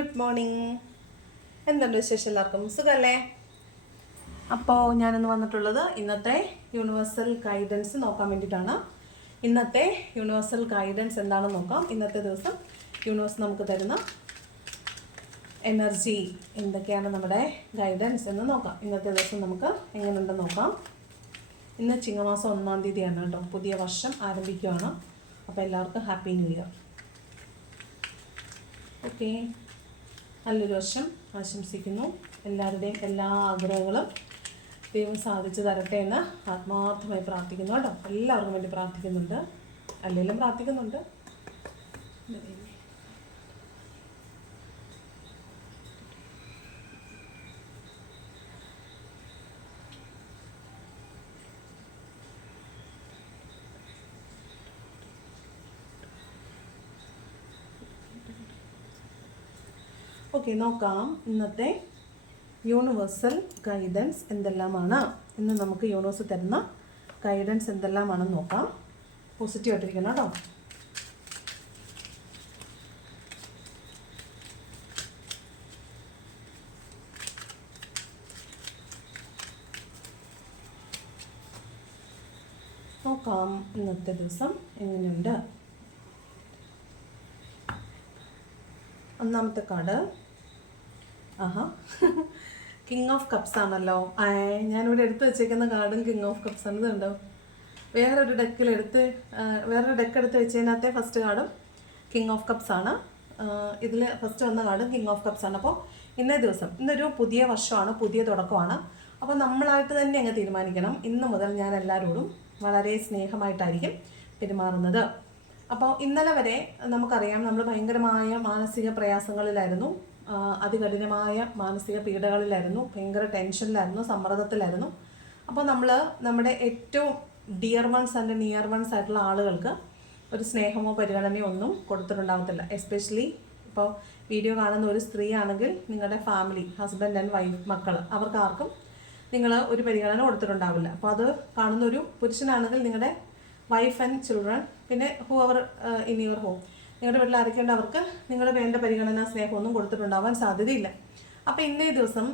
Good morning എന്തുണ്ട് വിശേഷം എല്ലാവർക്കും? സുഖമല്ലേ അപ്പോൾ ഞാനിന്ന് വന്നിട്ടുള്ളത് ഇന്നത്തെ യൂണിവേഴ്സൽ ഗൈഡൻസ് നോക്കാൻ വേണ്ടിയിട്ടാണ്. ഇന്നത്തെ യൂണിവേഴ്സൽ ഗൈഡൻസ് എന്താണെന്ന് നോക്കാം. ഇന്നത്തെ ദിവസം യൂണിവേഴ്സ് നമുക്ക് തരുന്ന എനർജി എന്തൊക്കെയാണ് നമ്മുടെ ഗൈഡൻസ് എന്ന് നോക്കാം. ഇന്നത്തെ ദിവസം നമുക്ക് എങ്ങനെയുണ്ടെന്ന് നോക്കാം. ഇന്ന് ചിങ്ങമാസം ഒന്നാം തീയതിയാണ് കേട്ടോ. പുതിയ വർഷം ആരംഭിക്കുകയാണ് അപ്പോൾ എല്ലാവർക്കും ഹാപ്പി ന്യൂ ഇയർ ഓക്കെ നല്ലൊരു വർഷം ആശംസിക്കുന്നു. എല്ലാവരുടെയും എല്ലാ ആഗ്രഹങ്ങളും ദൈവം സാധിച്ചു തരട്ടെ എന്ന് ആത്മാർത്ഥമായി പ്രാർത്ഥിക്കുന്നു കേട്ടോ. എല്ലാവർക്കും വേണ്ടി പ്രാർത്ഥിക്കുന്നുണ്ട്. അല്ലെങ്കിലും പ്രാർത്ഥിക്കുന്നുണ്ട്. ഓക്കെ നോക്കാം. ഇന്നത്തെ യൂണിവേഴ്സൽ ഗൈഡൻസ് എന്തെല്ലാമാണ്? ഇന്ന് നമുക്ക് യൂണിവേഴ്സ് തരുന്ന ഗൈഡൻസ് എന്തെല്ലാമാണെന്ന് നോക്കാം. പോസിറ്റീവ് ആയിട്ടിരിക്കണം കേട്ടോ. നോക്കാം ഇന്നത്തെ ദിവസം എങ്ങനെയുണ്ട്? ഒന്നാമത്തെ കാർഡ്. കിങ് ഓഫ് കപ്സ് ആണല്ലോ. ഞാനിവിടെ എടുത്ത് വെച്ചേക്കുന്ന കാർഡും കിങ് ഓഫ് കപ്സ് ആണ്. ഇതുണ്ടോ? വേറൊരു ഡെക്കിൽ എടുത്ത് വേറൊരു ഡെക്ക് എടുത്ത് വെച്ചതിനകത്തെ ഫസ്റ്റ് കാർഡും കിങ് ഓഫ് കപ്സ് ആണ്. ഇതിൽ ഫസ്റ്റ് വന്ന കാർഡും കിങ് ഓഫ് കപ്സ് ആണ്. അപ്പോൾ ഇന്നേ ദിവസം ഇന്നൊരു പുതിയ വർഷമാണ് പുതിയ തുടക്കമാണ്. അപ്പോൾ നമ്മളായിട്ട് തന്നെ അങ്ങ് തീരുമാനിക്കണം. ഇന്ന് മുതൽ ഞാൻ എല്ലാവരോടും വളരെ സ്നേഹമായിട്ടായിരിക്കും പെരുമാറുന്നത്. അപ്പോൾ ഇന്നലെ വരെ നമുക്കറിയാം നമ്മൾ ഭയങ്കരമായ മാനസിക പ്രയാസങ്ങളിലായിരുന്നു. അതികഠിനമായ മാനസിക പീഡകളിലായിരുന്നു ഭയങ്കര ടെൻഷനിലായിരുന്നു സമ്മർദ്ദത്തിലായിരുന്നു. അപ്പോൾ നമ്മൾ നമ്മുടെ ഏറ്റവും dear ones and near ones ആയിട്ടുള്ള ആളുകൾക്ക് ഒരു സ്നേഹമോ പരിഗണനയോ ഒന്നും കൊടുത്തിട്ടുണ്ടാകത്തില്ല എസ്പെഷ്യലി ഇപ്പോൾ വീഡിയോ കാണുന്ന ഒരു സ്ത്രീ ആണെങ്കിൽ നിങ്ങളുടെ ഫാമിലി ഹസ്ബൻഡ് ആൻഡ് വൈഫ് മക്കൾ അവർക്ക് ആർക്കും നിങ്ങൾ ഒരു പരിഗണന കൊടുത്തിട്ടുണ്ടാവില്ല. അപ്പോൾ അത് കാണുന്ന ഒരു പുരുഷനാണെങ്കിൽ നിങ്ങളുടെ വൈഫ് ആൻഡ് ചിൽഡ്രൻ പിന്നെ who are in your home നിങ്ങളുടെ വീട്ടിൽ ആരൊക്കെയുണ്ട് അവർക്ക്? നിങ്ങൾ വേണ്ട പരിഗണന സ്നേഹമൊന്നും കൊടുത്തിട്ടുണ്ടാവാൻ സാധ്യതയില്ല. അപ്പോൾ ഇന്നേ ദിവസം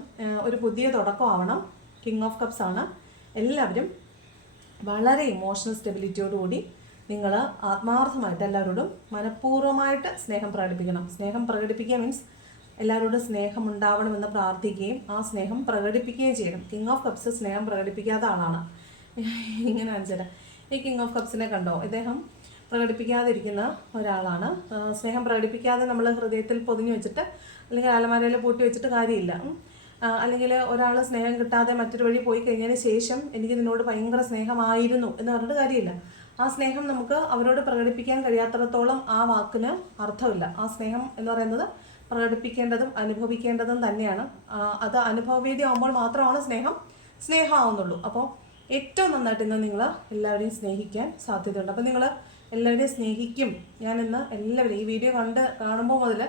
ഒരു പുതിയ തുടക്കമാവണം. കിങ് ഓഫ് കപ്സ് ആണ്. എല്ലാവരും വളരെ ഇമോഷണൽ സ്റ്റെബിലിറ്റിയോടുകൂടി നിങ്ങൾ ആത്മാർത്ഥമായിട്ട് എല്ലാവരോടും മനഃപൂർവമായിട്ട് സ്നേഹം പ്രകടിപ്പിക്കണം. സ്നേഹം പ്രകടിപ്പിക്കുക മീൻസ് എല്ലാവരോടും സ്നേഹം ഉണ്ടാവണമെന്ന് പ്രാർത്ഥിക്കുകയും ആ സ്നേഹം പ്രകടിപ്പിക്കുകയും ചെയ്യണം. കിങ് ഓഫ് കപ്സ് സ്നേഹം പ്രകടിപ്പിക്കാത്ത ആളാണ്. ഇങ്ങനെ അഞ്ചര ഈ കിങ് ഓഫ് കപ്സിനെ കണ്ടോ? ഇദ്ദേഹം പ്രകടിപ്പിക്കാതിരിക്കുന്ന ഒരാളാണ്. സ്നേഹം പ്രകടിപ്പിക്കാതെ നമ്മൾ ഹൃദയത്തിൽ പൊതിഞ്ഞു വെച്ചിട്ട് അല്ലെങ്കിൽ അലമാരയിൽ പൂട്ടി വെച്ചിട്ട് കാര്യമില്ല. അല്ലെങ്കിൽ ഒരാൾ സ്നേഹം കിട്ടാതെ മറ്റൊരു വഴി പോയി കഴിഞ്ഞതിന് ശേഷം എനിക്ക് നിന്നോട് ഭയങ്കര സ്നേഹമായിരുന്നു എന്ന് പറഞ്ഞിട്ട് കാര്യമില്ല. ആ സ്നേഹം നമുക്ക് അവരോട് പ്രകടിപ്പിക്കാൻ കഴിയാത്തിടത്തോളം ആ വാക്കിന് അർത്ഥമില്ല. ആ സ്നേഹം എന്ന് പറയുന്നത് പ്രകടിപ്പിക്കേണ്ടതും അനുഭവിക്കേണ്ടതും തന്നെയാണ്. അത് അനുഭവവേദ്യമാകുമ്പോൾ മാത്രമാണ് സ്നേഹം സ്നേഹമാവുന്നുള്ളൂ. അപ്പോൾ ഏറ്റവും നന്നായിട്ട് ഇന്ന് നിങ്ങൾ എല്ലാവരെയും സ്നേഹിക്കാൻ സാധ്യതയുണ്ട്. അപ്പോൾ നിങ്ങൾ എല്ലാവരെയും സ്നേഹിക്കും. ഞാനിന്ന് എല്ലാവരെയും ഈ വീഡിയോ കണ്ട് കാണുമ്പോൾ മുതൽ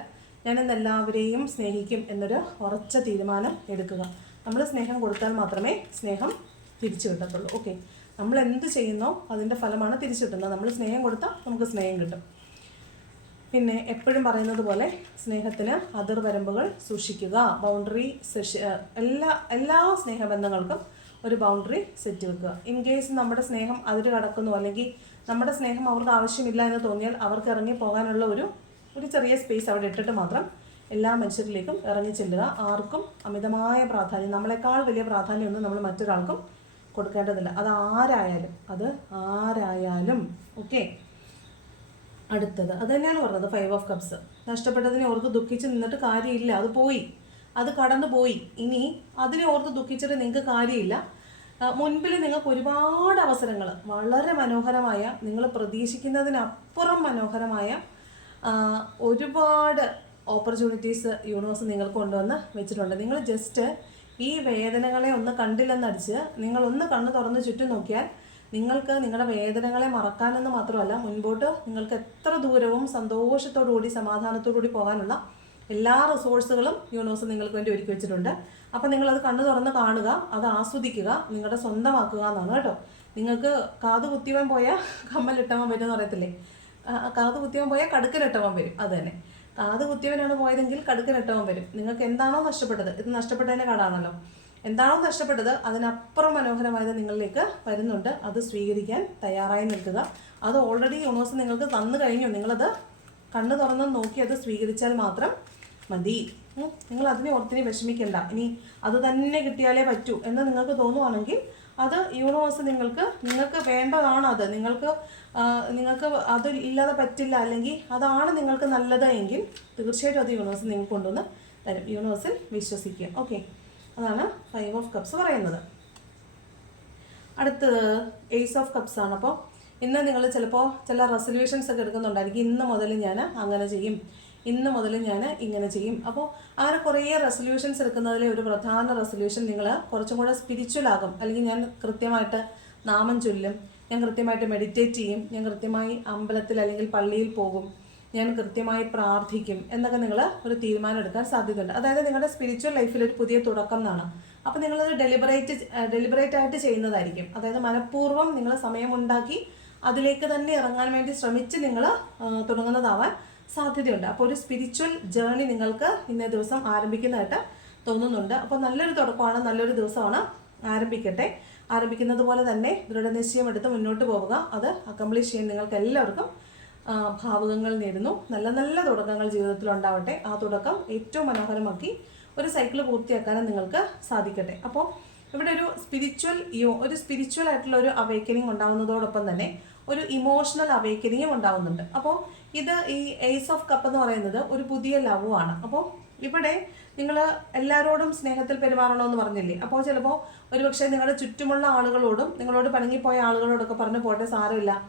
ഞാനിന്ന് എല്ലാവരെയും സ്നേഹിക്കും എന്നൊരു ഉറച്ച തീരുമാനം എടുക്കുക. നമ്മൾ സ്നേഹം കൊടുത്താൽ മാത്രമേ സ്നേഹം തിരിച്ചു കിട്ടത്തുള്ളൂ. ഓക്കെ നമ്മൾ എന്ത് ചെയ്യുന്നോ അതിന്റെ ഫലമാണ് തിരിച്ചു കിട്ടുന്നത്. നമ്മൾ സ്നേഹം കൊടുത്താൽ നമുക്ക് സ്നേഹം കിട്ടും. പിന്നെ എപ്പോഴും പറയുന്നത് പോലെ സ്നേഹത്തിന് അതിർവരമ്പുകൾ സൂക്ഷിക്കുക. ബൗണ്ടറി സെഷ എല്ലാ എല്ലാ സ്നേഹബന്ധങ്ങൾക്കും ഒരു ബൗണ്ടറി സെറ്റ് വെക്കുക. ഇൻ കേസ് നമ്മുടെ സ്നേഹം അതിര് കടക്കുന്നു അല്ലെങ്കിൽ നമ്മുടെ സ്നേഹം അവർക്ക് ആവശ്യമില്ല എന്ന് തോന്നിയാൽ അവർക്ക് ഇറങ്ങി പോകാനുള്ള ഒരു ഒരു ചെറിയ സ്പേസ് അവിടെ ഇട്ടിട്ട് മാത്രം എല്ലാ മനുഷ്യരിലേക്കും ഇറങ്ങി ചെല്ലുക. ആർക്കും അമിതമായ പ്രാധാന്യം നമ്മളെക്കാൾ വലിയ പ്രാധാന്യമൊന്നും നമ്മൾ മറ്റൊരാൾക്കും കൊടുക്കേണ്ടതില്ല. അത് ആരായാലും അത് ആരായാലും. ഓക്കെ അടുത്തത് അത് തന്നെയാണ് പറഞ്ഞത് ഫൈവ് ഓഫ് കപ്സ് നഷ്ടപ്പെട്ടതിനെ ഓർത്ത് ദുഃഖിച്ച് നിന്നിട്ട് കാര്യമില്ല അത് പോയി. അത് കടന്നു പോയി ഇനി അതിനെ ഓർത്ത് ദുഃഖിച്ചിട്ട് നിങ്ങൾക്ക് കാര്യമില്ല. മുൻപിൽ നിങ്ങൾക്ക് ഒരുപാട് അവസരങ്ങൾ. വളരെ മനോഹരമായ നിങ്ങൾ പ്രതീക്ഷിക്കുന്നതിനപ്പുറം മനോഹരമായ ഒരുപാട് ഓപ്പർച്യൂണിറ്റീസ് യൂണിവേഴ്സ് നിങ്ങൾ കൊണ്ടുവന്ന് വെച്ചിട്ടുണ്ട്. നിങ്ങൾ ജസ്റ്റ് ഈ വേദനകളെ ഒന്ന് കണ്ടില്ലെന്നടിച്ച് നിങ്ങളൊന്ന് കണ്ണ് തുറന്ന് ചുറ്റും നോക്കിയാൽ നിങ്ങൾക്ക് നിങ്ങളുടെ വേദനകളെ മറക്കാനെന്ന് മാത്രമല്ല മുൻപോട്ട് നിങ്ങൾക്ക് എത്ര ദൂരവും സന്തോഷത്തോടു കൂടി സമാധാനത്തോടു കൂടി പോകാനുള്ള എല്ലാ റിസോഴ്സുകളും യൂണിവേഴ്സ് നിങ്ങൾക്ക് വേണ്ടി ഒരുക്കി വെച്ചിട്ടുണ്ട്. അപ്പം അത് കണ്ണു തുറന്ന് കാണുക അത് ആസ്വദിക്കുക നിങ്ങളുടെ സ്വന്തമാക്കുക എന്നാണ് കേട്ടോ. നിങ്ങൾക്ക് കാത് കുത്തിയവൻ പോയാൽ കമ്മലിട്ടവൻ വരും എന്ന് പറയത്തില്ലേ? കാതു കാത് കുത്തിയവൻ പോയാൽ കടുക്കലിട്ടവൻ വരും. അത് തന്നെ. കാത് കുത്തിയവനാണ് പോയതെങ്കിൽ കടുക്കലിട്ടവൻ വരും. നിങ്ങൾക്ക് എന്താണോ നഷ്ടപ്പെട്ടത് ഇത് നഷ്ടപ്പെട്ടതിന്റെ കാടാണല്ലോ. എന്താണോ നഷ്ടപ്പെട്ടത് അതിനപ്പുറം മനോഹരമായത് നിങ്ങളിലേക്ക് വരുന്നുണ്ട്. അത് സ്വീകരിക്കാൻ തയ്യാറായി നിൽക്കുക. അത് ഓൾറെഡി യൂണിവേഴ്സ് നിങ്ങൾക്ക് തന്നു കഴിഞ്ഞു. നിങ്ങളത് കണ്ണു തുറന്ന് നോക്കി അത് സ്വീകരിച്ചാൽ മാത്രം മതി. നിങ്ങൾ അതിനെ ഓർത്തിനെ വിഷമിക്കണ്ട. ഇനി അത് തന്നെ കിട്ടിയാലേ പറ്റൂ എന്ന് നിങ്ങൾക്ക് തോന്നുവാണെങ്കിൽ അത് യൂണിവേഴ്സ് നിങ്ങൾക്ക് നിങ്ങൾക്ക് വേണ്ടതാണ് അത്. നിങ്ങൾക്ക് നിങ്ങൾക്ക് അത് ഇല്ലാതെ പറ്റില്ല. അല്ലെങ്കിൽ അതാണ് നിങ്ങൾക്ക് നല്ലത് എങ്കിൽ തീർച്ചയായിട്ടും അത് യൂണിവേഴ്സ് നിങ്ങൾക്ക് കൊണ്ടുവന്ന് തരും. യൂണിവേഴ്സിൽ വിശ്വസിക്കുക. ഓക്കെ അതാണ് ഫൈവ് ഓഫ് കപ്സ് പറയുന്നത്. അടുത്തത് എയ്സ് ഓഫ് കപ്സ് ആണ്. അപ്പോൾ ഇന്ന് നിങ്ങൾ ചിലപ്പോൾ ചില റെസൊല്യൂഷൻസ് ഒക്കെ എടുക്കുന്നുണ്ടായിരിക്കും. ഇന്ന് മുതൽ ഞാൻ അങ്ങനെ ചെയ്യും. ഇന്ന് മുതൽ ഞാൻ ഇങ്ങനെ ചെയ്യും. അപ്പോൾ അങ്ങനെ കുറേ റെസൊല്യൂഷൻസ് എടുക്കുന്നതിലെ ഒരു പ്രധാന റെസൊല്യൂഷൻ നിങ്ങൾ കുറച്ചും കൂടെ സ്പിരിച്വൽ ആകും. അല്ലെങ്കിൽ ഞാൻ കൃത്യമായിട്ട് നാമം ചൊല്ലും ഞാൻ കൃത്യമായിട്ട് മെഡിറ്റേറ്റ് ചെയ്യും ഞാൻ കൃത്യമായി അമ്പലത്തിൽ അല്ലെങ്കിൽ പള്ളിയിൽ പോകും ഞാൻ കൃത്യമായി പ്രാർത്ഥിക്കും എന്നൊക്കെ നിങ്ങൾ ഒരു തീരുമാനം എടുക്കാൻ സാധ്യതയുണ്ട്. അതായത് നിങ്ങളുടെ സ്പിരിച്വൽ ലൈഫിൽ ഒരു പുതിയ തുടക്കം എന്നാണ്. അപ്പോൾ നിങ്ങളത് ഡെലിബറേറ്റ് ഡെലിബറേറ്റ് ആയിട്ട് ചെയ്യുന്നതായിരിക്കും. അതായത് മനഃപൂർവം നിങ്ങൾ സമയമുണ്ടാക്കി അതിലേക്ക് തന്നെ ഇറങ്ങാൻ വേണ്ടി ശ്രമിച്ച് നിങ്ങൾ തുടങ്ങുന്നതാവാൻ സാധ്യതയുണ്ട്. അപ്പോൾ ഒരു സ്പിരിച്വൽ ജേർണി നിങ്ങൾക്ക് ഇന്നേ ദിവസം ആരംഭിക്കുന്നതായിട്ട് തോന്നുന്നുണ്ട്. അപ്പോൾ നല്ലൊരു തുടക്കമാണ് നല്ലൊരു ദിവസമാണ് ആരംഭിക്കട്ടെ. ആരംഭിക്കുന്നത് പോലെ തന്നെ ദൃഢനിശ്ചയം എടുത്ത് മുന്നോട്ട് പോവുക. അത് അക്കംപ്ലിഷ് ചെയ്യാൻ നിങ്ങൾക്ക് എല്ലാവർക്കും ഭാവുകങ്ങൾ നേരുന്നു. നല്ല നല്ല തുടക്കങ്ങൾ ജീവിതത്തിൽ ഉണ്ടാവട്ടെ. ആ തുടക്കം ഏറ്റവും മനോഹരമാക്കി ഒരു സൈക്കിൾ പൂർത്തിയാക്കാനും നിങ്ങൾക്ക് സാധിക്കട്ടെ. അപ്പോൾ ഇവിടെ ഒരു സ്പിരിച്വൽ യോ ഒരു സ്പിരിച്വൽ ആയിട്ടുള്ള ഒരു അവേക്കനിങ് ഉണ്ടാവുന്നതോടൊപ്പം തന്നെ ഒരു ഇമോഷണൽ അവേക്കനിങ്ങും ഉണ്ടാവുന്നുണ്ട്. അപ്പോൾ ഇത് ഈ എയ്സ് ഓഫ് കപ്പ് എന്ന് പറയുന്നത് ഒരു പുതിയ ലവ് ആണ്. അപ്പോൾ ഇവിടെ നിങ്ങൾ എല്ലാവരോടും സ്നേഹത്തിൽ പെരുമാറണമെന്ന് പറഞ്ഞില്ലേ? അപ്പോൾ ചിലപ്പോൾ ഒരുപക്ഷെ നിങ്ങളുടെ ചുറ്റുമുള്ള ആളുകളോടും നിങ്ങളോട് പണങ്ങിപ്പോയ ആളുകളോടൊക്കെ പറഞ്ഞു പോട്ടെ സാരമില്ല.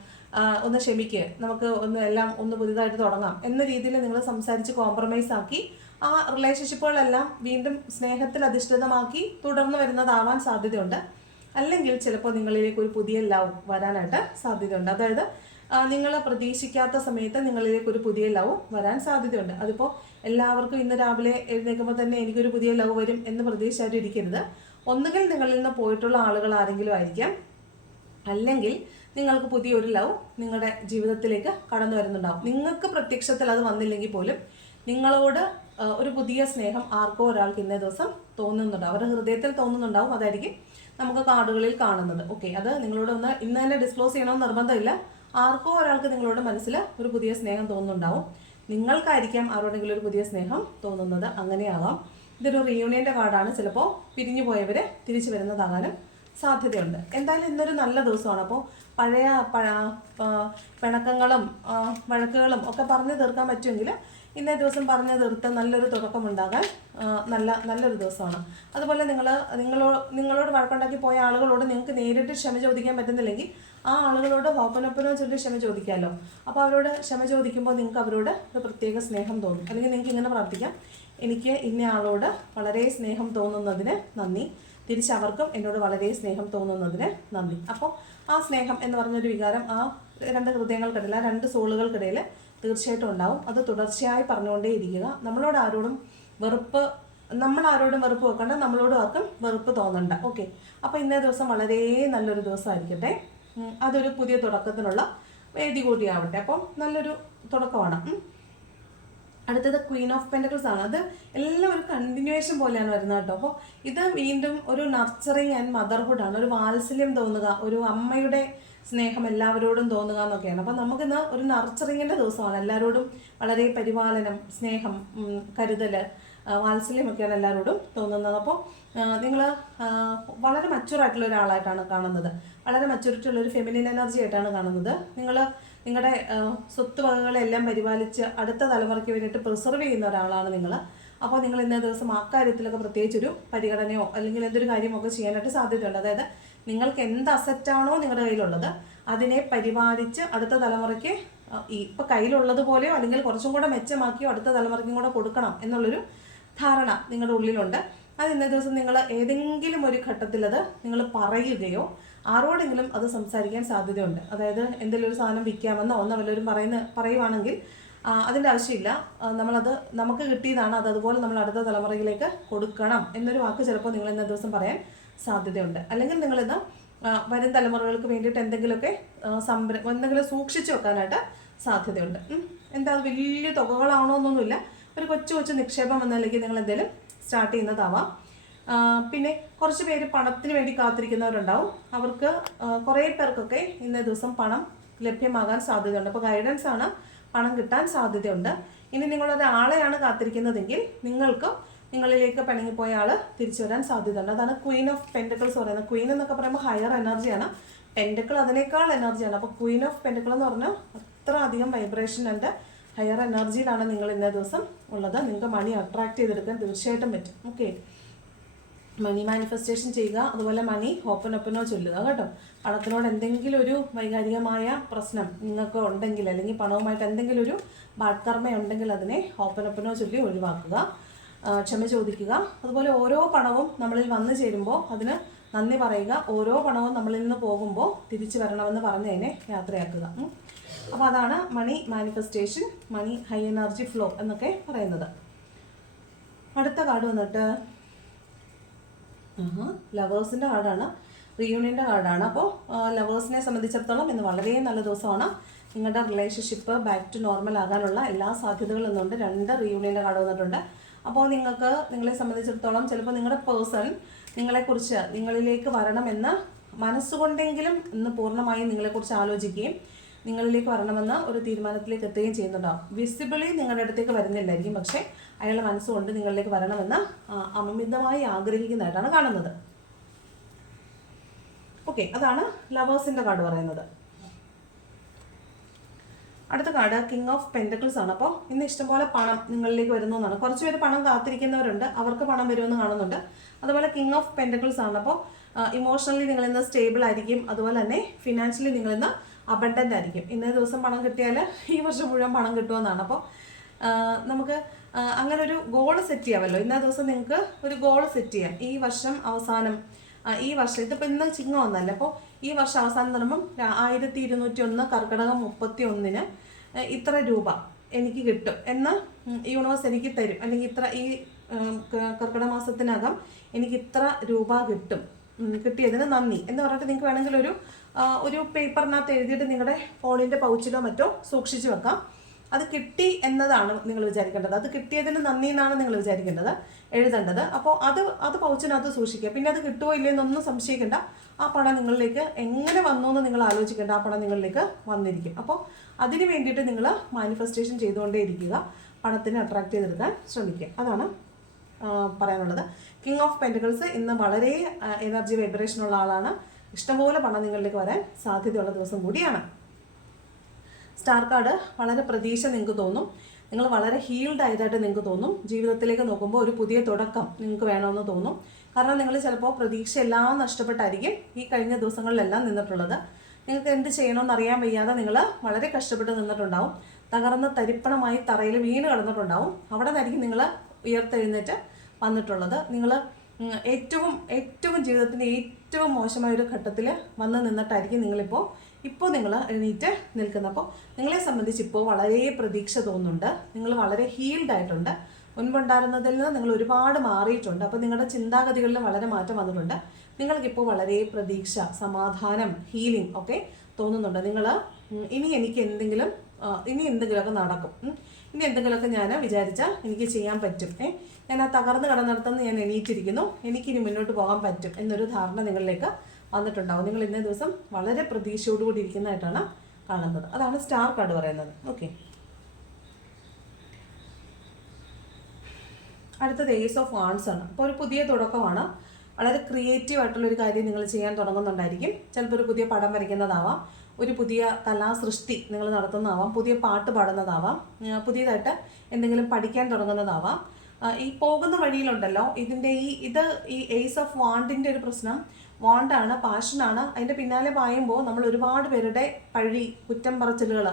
ഒന്ന് ക്ഷമിക്ക്. നമുക്ക് ഒന്ന് എല്ലാം ഒന്ന് പുതിയതായിട്ട് തുടങ്ങാം. എന്ന രീതിയിൽ നിങ്ങൾ സംസാരിച്ച് കോംപ്രമൈസ് ആക്കി ആ റിലേഷൻഷിപ്പുകളെല്ലാം വീണ്ടും സ്നേഹത്തിൽ അധിഷ്ഠിതമാക്കി തുടർന്ന് വരുന്നതാവാൻ സാധ്യതയുണ്ട്. അല്ലെങ്കിൽ ചിലപ്പോൾ നിങ്ങളിലേക്ക് ഒരു പുതിയ ലവ് വരാനായിട്ട് സാധ്യതയുണ്ട്. അതായത് നിങ്ങൾ പ്രതീക്ഷിക്കാത്ത സമയത്ത് നിങ്ങളിലേക്ക് ഒരു പുതിയ ലവ് വരാൻ സാധ്യതയുണ്ട്. അതിപ്പോൾ എല്ലാവർക്കും ഇന്ന് രാവിലെ എഴുന്നേൽക്കുമ്പോൾ തന്നെ എനിക്കൊരു പുതിയ ലവ് വരും എന്ന് പ്രതീക്ഷിച്ചായിട്ട് ഇരിക്കരുത് ഒന്നുകിൽ നിങ്ങളിൽ നിന്ന് പോയിട്ടുള്ള ആളുകൾ ആരെങ്കിലും ആയിരിക്കാം. അല്ലെങ്കിൽ നിങ്ങൾക്ക് പുതിയൊരു ലവ് നിങ്ങളുടെ ജീവിതത്തിലേക്ക് കടന്നു വരുന്നുണ്ടാവും. നിങ്ങൾക്ക് പ്രത്യക്ഷത്തിൽ അത് വന്നില്ലെങ്കിൽ പോലും നിങ്ങളോട് ഒരു പുതിയ സ്നേഹം ആർക്കോ ഒരാൾക്ക് ഇന്നേ ദിവസം തോന്നുന്നുണ്ടാവും അവരുടെ ഹൃദയത്തിൽ തോന്നുന്നുണ്ടാവും. അതായിരിക്കും നമുക്ക് കാർഡുകളിൽ കാണുന്നത്. ഓക്കെ അത് നിങ്ങളോട് ഒന്ന് ഇന്ന് തന്നെ ഡിസ്ക്ലോസ് ചെയ്യണമെന്ന് നിർബന്ധമില്ല. ആർക്കോ ഒരാൾക്ക് നിങ്ങളോട് മനസ്സിൽ ഒരു പുതിയ സ്നേഹം തോന്നുന്നുണ്ടാവും. നിങ്ങൾക്കായിരിക്കാം ആരോടെങ്കിലും ഒരു പുതിയ സ്നേഹം തോന്നുന്നത്. അങ്ങനെയാവാം. ഇതൊരു റിയൂണിയന്റെ കാർഡാണ്. ചിലപ്പോൾ പിരിഞ്ഞു പോയവർ തിരിച്ചു വരുന്നതാകാനും സാധ്യതയുണ്ട്. എന്തായാലും ഇന്നൊരു നല്ല ദിവസമാണ്. അപ്പോൾ പഴയ പഴ പിണക്കങ്ങളും വഴക്കുകളും ഒക്കെ പറഞ്ഞു തീർക്കാൻ പറ്റുമെങ്കിൽ ഇന്നേ ദിവസം പറഞ്ഞു തീർത്ത് നല്ലൊരു തുടക്കമുണ്ടാകാൻ നല്ല നല്ലൊരു ദിവസമാണ്. അതുപോലെ നിങ്ങൾ നിങ്ങളോ നിങ്ങളോട് വഴക്കുണ്ടാക്കി പോയ ആളുകളോട് നിങ്ങൾക്ക് നേരിട്ട് ക്ഷമ ചോദിക്കാൻ പറ്റുന്നില്ലെങ്കിൽ ആ ആളുകളോട് ഓപ്പനൊപ്പനോ ചൊല്ലി ക്ഷമ ചോദിക്കാമല്ലോ അപ്പോൾ അവരോട് ക്ഷമ ചോദിക്കുമ്പോൾ നിങ്ങൾക്ക് അവരോട് ഒരു പ്രത്യേക സ്നേഹം തോന്നും. അല്ലെങ്കിൽ നിങ്ങൾക്ക് ഇങ്ങനെ പ്രാർത്ഥിക്കാം. എനിക്ക് ഇന്ന ആളോട് വളരെ സ്നേഹം തോന്നുന്നതിന് നന്ദി. തിരിച്ചവർക്കും എന്നോട് വളരെ സ്നേഹം തോന്നുന്നതിന് നന്ദി. അപ്പോൾ ആ സ്നേഹം എന്ന് പറഞ്ഞൊരു വികാരം ആ രണ്ട് ഹൃദയങ്ങൾക്കിടയിൽ ആ രണ്ട് സോളുകൾക്കിടയിൽ തീർച്ചയായിട്ടും ഉണ്ടാവും. അത് തുടർച്ചയായി പറഞ്ഞുകൊണ്ടേ ഇരിക്കുക. നമ്മളോട് ആരോടും വെറുപ്പ് നമ്മൾ ആരോടും വെറുപ്പ് വെക്കണ്ട നമ്മളോട് ആർക്കും വെറുപ്പ് തോന്നണ്ട. ഓക്കെ. അപ്പോൾ ഇന്നേ ദിവസം വളരെ നല്ലൊരു ദിവസമായിരിക്കട്ടെ. അതൊരു പുതിയ തുടക്കത്തിനുള്ള വേദി കൂടിയാവട്ടെ. അപ്പം നല്ലൊരു തുടക്കമാണ്. അടുത്തത് ക്വീൻ ഓഫ് പെന്റക്കിൾസ് ആണ്. അത് എല്ലാം ഒരു കണ്ടിന്യൂവേഷൻ പോലെയാണ് വരുന്നത് കേട്ടോ. അപ്പോൾ ഇത് വീണ്ടും ഒരു നർച്ചറിങ് ആൻഡ് മദർഹുഡ് ആണ്. ഒരു വാത്സല്യം തോന്നുക ഒരു അമ്മയുടെ സ്നേഹം എല്ലാവരോടും തോന്നുക എന്നൊക്കെയാണ്. അപ്പം നമുക്കിന്ന് ഒരു നർച്ചറിങ്ങിന്റെ ദിവസമാണ്. എല്ലാവരോടും വളരെ പരിപാലനം സ്നേഹം കരുതൽ വാത്സല്യമൊക്കെയാണ് എല്ലാവരോടും തോന്നുന്നത്. അപ്പോൾ നിങ്ങൾ വളരെ മച്ചുവർ ആയിട്ടുള്ള ഒരാളായിട്ടാണ് കാണുന്നത്. വളരെ മച്ചുരിറ്റി ഉള്ള ഒരു ഫെമിനിൻ എനർജി ആയിട്ടാണ് കാണുന്നത്. നിങ്ങൾ നിങ്ങളുടെ സ്വത്ത് വകകളെല്ലാം പരിപാലിച്ച് അടുത്ത തലമുറയ്ക്ക് വേണ്ടിയിട്ട് പ്രിസർവ് ചെയ്യുന്ന ഒരാളാണ് നിങ്ങൾ അപ്പോൾ നിങ്ങൾ ഇന്നേ ദിവസം ആ കാര്യത്തിലൊക്കെ പ്രത്യേകിച്ചൊരു പരിഗണനയോ അല്ലെങ്കിൽ എന്തൊരു കാര്യമൊക്കെ ചെയ്യാനായിട്ട് സാധ്യതയുണ്ട്. അതായത് നിങ്ങൾക്ക് എന്ത് അസറ്റാണോ നിങ്ങളുടെ കയ്യിലുള്ളത് അതിനെ പരിപാലിച്ച് അടുത്ത തലമുറയ്ക്ക് ആ, ഈ ഇപ്പം കയ്യിലുള്ളത് പോലെയോ അല്ലെങ്കിൽ കുറച്ചും കൂടെ മെച്ചമാക്കിയോ അടുത്ത തലമുറയ്ക്കും കൂടെ കൊടുക്കണം എന്നുള്ളൊരു ധാരണ നിങ്ങളുടെ ഉള്ളിലുണ്ട്. അത് ഇന്നേ ദിവസം നിങ്ങൾ ഏതെങ്കിലും ഒരു ഘട്ടത്തിലത് നിങ്ങൾ പറയുകയോ ആരോടെങ്കിലും അത് സംസാരിക്കാൻ സാധ്യതയുണ്ട്. അതായത് എന്തെങ്കിലും ഒരു സാധനം വിൽക്കാമെന്നോ ഒന്നോ വല്ലവരും പറയുന്ന പറയുവാണെങ്കിൽ അതിന്റെ ആവശ്യമില്ല. നമ്മളത് നമുക്ക് കിട്ടിയതാണ്. അത് അതുപോലെ നമ്മൾ അടുത്ത തലമുറയിലേക്ക് കൊടുക്കണം എന്നൊരു വാക്ക് ചിലപ്പോൾ നിങ്ങൾ ഇന്നേ ദിവസം പറയാൻ സാധ്യതയുണ്ട്. അല്ലെങ്കിൽ നിങ്ങളിന്ന് വരും തലമുറകൾക്ക് വേണ്ടിയിട്ട് എന്തെങ്കിലുമൊക്കെ സംരംഭം എന്തെങ്കിലും സൂക്ഷിച്ചു വെക്കാനായിട്ട് സാധ്യതയുണ്ട്. എന്താ വലിയ തുകകളാണോ എന്നൊന്നുമില്ല. ഒരു കൊച്ചു കൊച്ചു നിക്ഷേപം എന്ന നിങ്ങൾ എന്തെങ്കിലും സ്റ്റാർട്ട് ചെയ്യുന്നതാവാം. പിന്നെ കുറച്ച് പേര് പണത്തിന് വേണ്ടി കാത്തിരിക്കുന്നവരുണ്ടാവും. അവർക്ക് കുറേ പേർക്കൊക്കെ ഇന്നേ ദിവസം പണം ലഭ്യമാകാൻ സാധ്യതയുണ്ട്. അപ്പോൾ ഗൈഡൻസ് ആണ് പണം കിട്ടാൻ സാധ്യതയുണ്ട്. ഇനി നിങ്ങളൊരാളെയാണ് കാത്തിരിക്കുന്നതെങ്കിൽ നിങ്ങൾക്ക് നിങ്ങളിലേക്ക് പിണങ്ങിപ്പോയ ആൾ തിരിച്ചു വരാൻ സാധ്യതയുണ്ട്. അതാണ് ക്വീൻ ഓഫ് പെന്റക്കിൾസ് പറയുന്നത്. ക്വീൻ എന്നൊക്കെ പറയുമ്പോൾ ഹയർ എനർജിയാണ് പെന്റക്കിൾ അതിനേക്കാൾ എനർജിയാണ് അപ്പോൾ ക്വീൻ ഓഫ് പെന്റക്കിൾ എന്ന് പറഞ്ഞാൽ അത്ര അധികം വൈബ്രേഷൻ ഉണ്ട് ഹയർ എനർജിയിലാണ് നിങ്ങൾ ഇന്നേ ദിവസം ഉള്ളത്. നിങ്ങൾക്ക് മണി അട്രാക്ട് ചെയ്തെടുക്കാൻ തീർച്ചയായിട്ടും പറ്റും. ഓക്കെ മണി മാനിഫെസ്റ്റേഷൻ ചെയ്യുക അതുപോലെ മണി ഓപ്പൺ ഓപ്പനോ ചൊല്ലുക കേട്ടോ? പണത്തിനോട് എന്തെങ്കിലും ഒരു വൈകാരികമായ പ്രശ്നം നിങ്ങൾക്ക് ഉണ്ടെങ്കിൽ അല്ലെങ്കിൽ പണവുമായിട്ട് എന്തെങ്കിലും ഒരു ബാഡ്കർമ്മ ഉണ്ടെങ്കിൽ അതിനെ ഓപ്പൺ ഓപ്പനോ ചൊല്ലി ഒഴിവാക്കുക. ക്ഷമ ചോദിക്കുക. അതുപോലെ ഓരോ പണവും നമ്മളിൽ വന്നു ചേരുമ്പോൾ അതിന് നന്ദി പറയുക. ഓരോ പണവും നമ്മളിൽ നിന്ന് പോകുമ്പോൾ തിരിച്ചു വരണമെന്ന് പറഞ്ഞതിനെ യാത്രയാക്കുക. അപ്പോൾ അതാണ് money manifestation money high energy flow എന്നൊക്കെ പറയുന്നത്. അടുത്ത കാർഡ് വന്നിട്ട് ലവേഴ്സിന്റെ കാർഡാണ്. റിയൂണിയന്റെ കാർഡാണ്. അപ്പോൾ ലവേഴ്സിനെ സംബന്ധിച്ചിടത്തോളം ഇന്ന് വളരെ നല്ല ദിവസമാണ്. നിങ്ങളുടെ റിലേഷൻഷിപ്പ് ബാക്ക് ടു നോർമൽ ആകാനുള്ള എല്ലാ സാധ്യതകളും ഇന്നുണ്ട്. രണ്ട് റിയൂണിയന്റെ കാർഡ് വന്നിട്ടുണ്ട്. അപ്പോൾ നിങ്ങൾക്ക് നിങ്ങളെ സംബന്ധിച്ചിടത്തോളം ചിലപ്പോൾ നിങ്ങളുടെ പേഴ്സൺ നിങ്ങളെക്കുറിച്ച് നിങ്ങളിലേക്ക് വരണമെന്ന് മനസ്സുകൊണ്ടെങ്കിലും ഇന്ന് പൂർണമായും നിങ്ങളെക്കുറിച്ച് ആലോചിക്കുകയും നിങ്ങളിലേക്ക് വരണമെന്ന ഒരു തീരുമാനത്തിലേക്ക് എത്തുകയും ചെയ്യുന്നുണ്ടാവും വിസിബിളി നിങ്ങളുടെ അടുത്തേക്ക് വരുന്നില്ലായിരിക്കും. പക്ഷേ അയാളുടെ മനസ്സുകൊണ്ട് നിങ്ങളിലേക്ക് വരണമെന്ന് അമിതമായി ആഗ്രഹിക്കുന്നതായിട്ടാണ് കാണുന്നത്. ഓക്കെ അതാണ് ലവേഴ്സിന്റെ കാർഡ് പറയുന്നത്. അടുത്ത കാർഡ് കിങ് ഓഫ് പെന്റക്കിൾസ് ആണ്. അപ്പോൾ ഇന്ന് ഇഷ്ടംപോലെ പണം നിങ്ങളിലേക്ക് വരുന്നു എന്നാണ്. കുറച്ച് പേര് പണം കാത്തിരിക്കുന്നവരുണ്ട്. അവർക്ക് പണം വരുമെന്ന് കാണുന്നുണ്ട്. അതുപോലെ കിങ് ഓഫ് പെന്റക്കിൾസ് ആണ്. അപ്പോൾ ഇമോഷണലി നിങ്ങൾ ഇന്ന് സ്റ്റേബിൾ ആയിരിക്കും. അതുപോലെ തന്നെ ഫിനാൻഷ്യലി നിങ്ങൾ ഇന്ന് അബണ്ടന്റ് ആയിരിക്കും. ഇന്നേ ദിവസം പണം കിട്ടിയാൽ ഈ വർഷം മുഴുവൻ പണം കിട്ടുമെന്നാണ്. അപ്പോൾ നമുക്ക് അങ്ങനെ ഒരു ഗോൾ സെറ്റ് ചെയ്യാമല്ലോ. ഇന്നേ ദിവസം നിങ്ങൾക്ക് ഒരു ഗോൾ സെറ്റ് ചെയ്യാം. ഈ വർഷം അവസാനം ഈ വർഷം ഇതിപ്പോൾ ഇന്ന് ചിങ്ങം ഒന്നല്ല. അപ്പോൾ ഈ വർഷം അവസാനം തുടങ്ങുമ്പം ആയിരത്തി ഇരുന്നൂറ്റി ഒന്ന് കർക്കിടകം മുപ്പത്തി ഒന്നിന് ഇത്ര രൂപ എനിക്ക് കിട്ടും എന്ന് യൂണിവേഴ്സ് എനിക്ക് തരും. അല്ലെങ്കിൽ ഇത്ര ഈ കർക്കിടക മാസത്തിനകം എനിക്ക് ഇത്ര രൂപ കിട്ടും. കിട്ടിയതിന് നന്ദി. എന്ന് പറഞ്ഞിട്ട് നിങ്ങൾക്ക് വേണമെങ്കിൽ ഒരു ഒരു പേപ്പറിനകത്ത് എഴുതിയിട്ട് നിങ്ങളുടെ ഫോണിന്റെ പൗച്ചിലോ മറ്റോ സൂക്ഷിച്ചു വെക്കാം. അത് കിട്ടി എന്നതാണ് നിങ്ങൾ വിചാരിക്കേണ്ടത്. അത് കിട്ടിയതിന് നന്ദി എന്നാണ് നിങ്ങൾ വിചാരിക്കേണ്ടത് എഴുതേണ്ടത്. അപ്പോൾ അത് അത് പൗച്ചിനകത്ത് സൂക്ഷിക്കുക. പിന്നെ അത് കിട്ടുമോ ഇല്ലയോ എന്നൊന്നും സംശയിക്കേണ്ട. ആ പണം നിങ്ങളിലേക്ക് എങ്ങനെ വന്നു എന്ന് നിങ്ങൾ ആലോചിക്കേണ്ട. ആ പണം നിങ്ങളിലേക്ക് വന്നിരിക്കും. അപ്പോൾ അതിന് വേണ്ടിയിട്ട് നിങ്ങൾ മാനിഫെസ്റ്റേഷൻ ചെയ്തുകൊണ്ടേ ഇരിക്കുക. പണത്തിനെ അട്രാക്ട് ചെയ്തെടുക്കാൻ ശ്രമിക്കുക. അതാണ് പറയാനുള്ളത്. കിങ് ഓഫ് പെന്റിക്കിൾസ് ഇന്ന് വളരെ എനർജി വൈബ്രേഷൻ ഉള്ള ആളാണ്. ഇഷ്ടംപോലെ പണം നിങ്ങളിലേക്ക് വരാൻ സാധ്യതയുള്ള ദിവസം കൂടിയാണ്. സ്റ്റാർ കാർഡ് വളരെ പ്രതീക്ഷ നിങ്ങൾക്ക് തോന്നും. നിങ്ങൾ വളരെ ഹീൽഡ് ആയതായിട്ട് നിങ്ങൾക്ക് തോന്നും. ജീവിതത്തിലേക്ക് നോക്കുമ്പോൾ ഒരു പുതിയ തുടക്കം നിങ്ങൾക്ക് വേണമെന്ന് തോന്നും. കാരണം നിങ്ങൾ ചിലപ്പോൾ പ്രതീക്ഷ എല്ലാം നഷ്ടപ്പെട്ടായിരിക്കും ഈ കഴിഞ്ഞ ദിവസങ്ങളിലെല്ലാം നിന്നിട്ടുള്ളത്. നിങ്ങൾക്ക് എന്ത് ചെയ്യണമെന്ന് അറിയാൻ വയ്യാതെ നിങ്ങൾ വളരെ കഷ്ടപ്പെട്ട് നിന്നിട്ടുണ്ടാവും. തകർന്ന് തരിപ്പണമായി തറയിൽ വീണ് കിടന്നിട്ടുണ്ടാവും. അവിടെ നിന്നായിരിക്കും നിങ്ങൾ ഉയർത്തെഴുന്നേറ്റ് വന്നിട്ടുള്ളത്. നിങ്ങൾ ഏറ്റവും ഏറ്റവും ജീവിതത്തിന്റെ ഏറ്റവും മോശമായ ഒരു ഘട്ടത്തിൽ വന്ന് നിന്നിട്ടായിരിക്കും നിങ്ങളിപ്പോൾ ഇപ്പോൾ നിങ്ങൾ എണീറ്റ് നിൽക്കുന്നത്. അപ്പോൾ നിങ്ങളെ സംബന്ധിച്ച് ഇപ്പോൾ വളരെ പ്രതീക്ഷ തോന്നുന്നുണ്ട്. നിങ്ങൾ വളരെ ഹീൽഡ് ആയിട്ടുണ്ട്. മുൻപുണ്ടായിരുന്നതിൽ നിന്ന് നിങ്ങൾ ഒരുപാട് മാറിയിട്ടുണ്ട്. അപ്പോൾ നിങ്ങളുടെ ചിന്താഗതികളിൽ വളരെ മാറ്റം വന്നിട്ടുണ്ട്. നിങ്ങൾക്കിപ്പോൾ വളരെ പ്രതീക്ഷ സമാധാനം ഹീലിംഗ് ഒക്കെ തോന്നുന്നുണ്ട്. നിങ്ങൾ ഇനി എനിക്ക് എന്തെങ്കിലും ഇനി എന്തെങ്കിലുമൊക്കെ നടക്കും. ഇനി എന്തെങ്കിലുമൊക്കെ ഞാൻ വിചാരിച്ചാൽ എനിക്ക് ചെയ്യാൻ പറ്റും. ഏ ഞാൻ ആ തകർന്ന് കിടന്നിടത്തുനിന്ന് ഞാൻ എണീറ്റിരിക്കുന്നു. എനിക്കിനി മുന്നോട്ട് പോകാൻ പറ്റും എന്നൊരു ധാരണ നിങ്ങളിലേക്ക് വന്നിട്ടുണ്ടാവും. നിങ്ങൾ ഇന്നേ ദിവസം വളരെ പ്രതീക്ഷയോടുകൂടി ഇരിക്കുന്നതായിട്ടാണ് കാണുന്നത്. അതാണ് സ്റ്റാർ കാർഡ് പറയുന്നത്. ഓക്കെ. അടുത്തത് ഏസ് ഓഫ് ആൺസ് ആണ്. അപ്പോൾ ഒരു പുതിയ തുടക്കമാണ്. വളരെ ക്രിയേറ്റീവ് ആയിട്ടുള്ള ഒരു കാര്യം നിങ്ങൾ ചെയ്യാൻ തുടങ്ങുന്നുണ്ടായിരിക്കും. ചിലപ്പോൾ ഒരു പുതിയ പടം വരയ്ക്കുന്നതാവാം. ഒരു പുതിയ കലാസൃഷ്ടി നിങ്ങൾ നടത്തുന്നതാവാം പുതിയ പാട്ട് പാടുന്നതാവാം പുതിയതായിട്ട് എന്തെങ്കിലും പഠിക്കാൻ തുടങ്ങുന്നതാവാം. ഈ പോകുന്ന വഴിയിലുണ്ടല്ലോ ഇതിന്റെ ഈ ഇത് ഈ എയ്സ് ഓഫ് വാണ്ടിന്റെ ഒരു പ്രശ്നം. വാണ്ടാണ് പാഷനാണ് അതിന്റെ പിന്നാലെ പായുമ്പോൾ നമ്മൾ ഒരുപാട് പേരുടെ പഴി കുറ്റം പറച്ചിലുകൾ